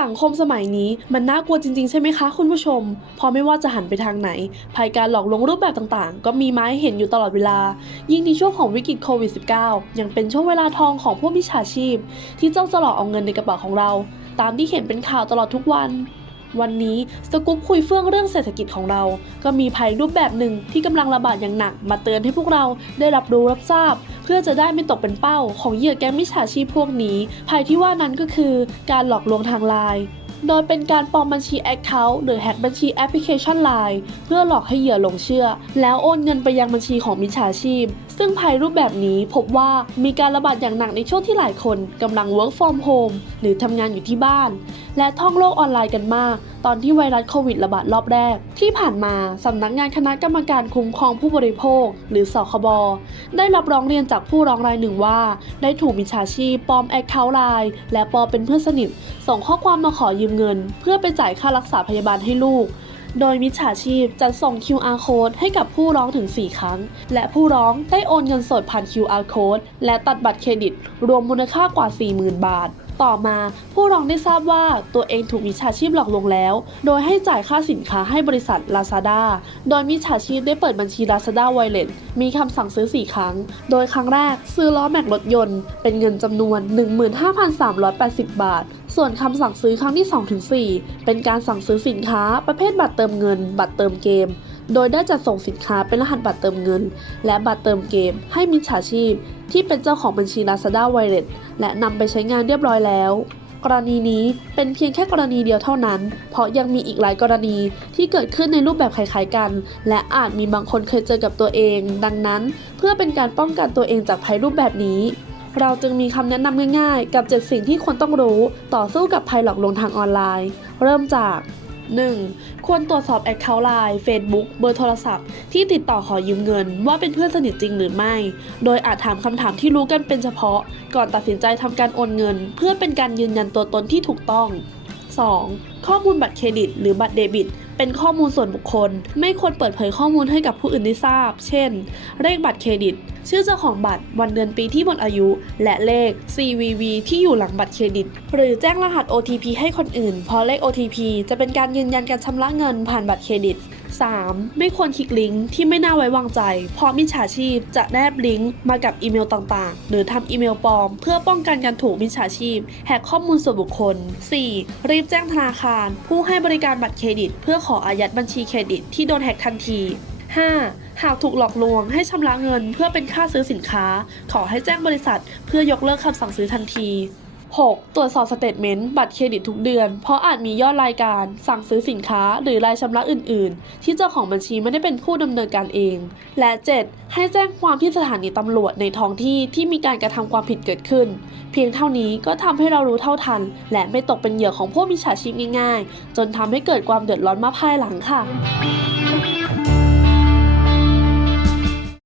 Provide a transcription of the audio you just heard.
สังคมสมัยนี้มันน่ากลัวจริงๆ ใช่ไหมคะคุณผู้ชม พอไม่ว่าจะหันไปทางไหน ภัยการหลอกลวงรูปแบบต่างๆ ก็มีมาให้เห็นอยู่ตลอดเวลา ยิ่งในช่วงของวิกฤตโควิด -19 ยังเป็นช่วงเวลาทองของพวกมิจฉาชีพ ที่จ้องจะหลอกเอาเงินในกระเป๋าของเรา ตามที่เห็นเป็นข่าวตลอดทุกวัน วันนี้สกู๊ปคุยเฟื่องเรื่องเศรษฐกิจของเรา ก็มีภัยรูปแบบหนึ่งที่กำลังระบาดอย่างหนัก มาเตือนให้พวกเราได้รับรู้รับทราบ เพื่อจะได้ไม่ตกเป็นเป้าของเหยื่อแก๊งมิจฉาชีพพวกนี้ ภัยที่ว่านั้นก็คือการหลอกลวงทางไลน์โดยเป็นการปลอมบัญชี Account หรือแฮกบัญชีแอปพลิเคชัน Line เพื่อหลอกให้เหยื่อหลงเชื่อ แล้วโอนเงินไปยังบัญชีของมิจฉาชีพ ซึ่งภัยรูปแบบนี้พบว่ามีการระบาดอย่างหนักในช่วงที่หลายคนกำลัง work from home หรือทำงานอยู่ที่บ้าน และท่องโลกออนไลน์กันมาก ตอนที่ไวรัสโควิดระบาดรอบแรก ที่ผ่านมาสำนักงานคณะกรรมการคุ้มครองผู้บริโภค หรือสคบได้รับร้องเรียนจากผู้ร้องรายหนึ่งว่า ได้ถูกมิจฉาชีพปลอมแอคเคาท์ไลน์และปลอมเป็นเพื่อนสนิท ส่งข้อความมาขอยืมเงิน เพื่อไปจ่ายค่ารักษาพยาบาลให้ลูก โดยมิจฉาชีพจะส่ง QR code ให้กับผู้ร้องถึง 4 ครั้ง และผู้ร้องได้โอนเงินสดผ่าน QR code และตัดบัตรเครดิต รวมมูลค่ากว่า 40,000 บาท ต่อมา ผู้ร้องได้ทราบว่าตัวเองถูกมิจฉาชีพหลอกลวงแล้ว โดยให้จ่ายค่าสินค้าให้บริษัท Lazada โดยมิจฉาชีพได้เปิดบัญชี Lazada Wallet มีคำสั่งซื้อ 4 ครั้ง โดยครั้งแรกซื้อล้อแม็กรถยนต์ เป็นเงินจำนวน 15,380 บาท ส่วนคำสั่งซื้อครั้งที่ 2-4 เป็นการสั่งซื้อสินค้าประเภทบัตรเติมเงิน บัตรเติมเกม โดยได้จัดส่งสินค้าเป็นรหัสบัตรเติมเงิน และบัตรเติมเกม ให้มิจฉาชีพ ที่เป็นเจ้าของบัญชี Lazada Wallet และนำไปใช้งานเรียบร้อยแล้ว กรณีนี้เป็นเพียงแค่กรณีเดียวเท่านั้น เพราะยังมีอีกหลายกรณีที่เกิดขึ้นในรูปแบบคล้ายๆกัน และอาจมีบางคนเคยเจอกับตัวเอง ดังนั้น เพื่อเป็นการป้องกันตัวเองจากภัยรูปแบบนี้เราจึงมีคำแนะนำง่ายๆ กับ 7 สิ่งที่ควรต้องรู้ต่อสู้กับภัยหลอกลวงทางออนไลน์ เริ่มจาก 1. ควรตรวจสอบแอคเคาท์ไลน์ Facebook เบอร์โทรศัพท์ ที่ติดต่อขอยืมเงิน ว่าเป็นเพื่อนสนิทจริงหรือไม่ โดยอาจถามคำถามที่รู้กันเป็นเฉพาะ ก่อนตัดสินใจทำการโอนเงิน เพื่อเป็นการยืนยันตัวตนที่ถูกต้อง 2. ข้อมูลบัตรเครดิต หรือบัตรเดบิต เป็นข้อมูลส่วนบุคคล ไม่ควรเปิดเผยข้อมูลให้กับผู้อื่นได้ทราบ เช่น เลขบัตรเครดิต ชื่อเจ้าของบัตร วันเดือนปีที่หมดอายุ และเลข CVV ที่อยู่หลังบัตรเครดิต หรือแจ้งรหัส OTP ให้คนอื่น เพราะเลข OTP จะเป็นการยืนยันการชำระเงินผ่านบัตรเครดิต 3. ไม่ควรคลิกลิงก์ที่ไม่น่าไว้วางใจ เพราะมิจฉาชีพจะแนบลิงก์มากับอีเมลต่างๆ หรือทำอีเมลปลอม เพื่อป้องกันการถูกมิจฉาชีพแหกข้อมูลส่วนบุคคล 4. รีบแจ้งธนาคาร ผู้ให้บริการบัตรเครดิต เพื่อขออายัดบัญชีเครดิตที่โดนแหกทันที 5. หากถูกหลอกลวงให้ชำระเงินเพื่อเป็นค่าซื้อสินค้า ขอให้แจ้งบริษัท เพื่อยกเลิกคำสั่งซื้อทันที 6. ตรวจสอบสเตทเมนต์บัตรเครดิตทุกเดือน เพราะอาจมียอดรายการ สั่งซื้อสินค้า หรือรายชำระอื่น ๆ ที่เจ้าของบัญชีไม่ได้เป็นผู้ดำเนินการเอง และ 7. ให้แจ้งความที่สถานีตำรวจในท้องที่ที่มีการกระทำความผิดเกิดขึ้น เพียงเท่านี้ก็ทำให้เรารู้เท่าทัน และไม่ตกเป็นเหยื่อของพวกมิจฉาชีพง่าย ๆ จนทำให้เกิดความเดือดร้อนมาภายหลังค่ะ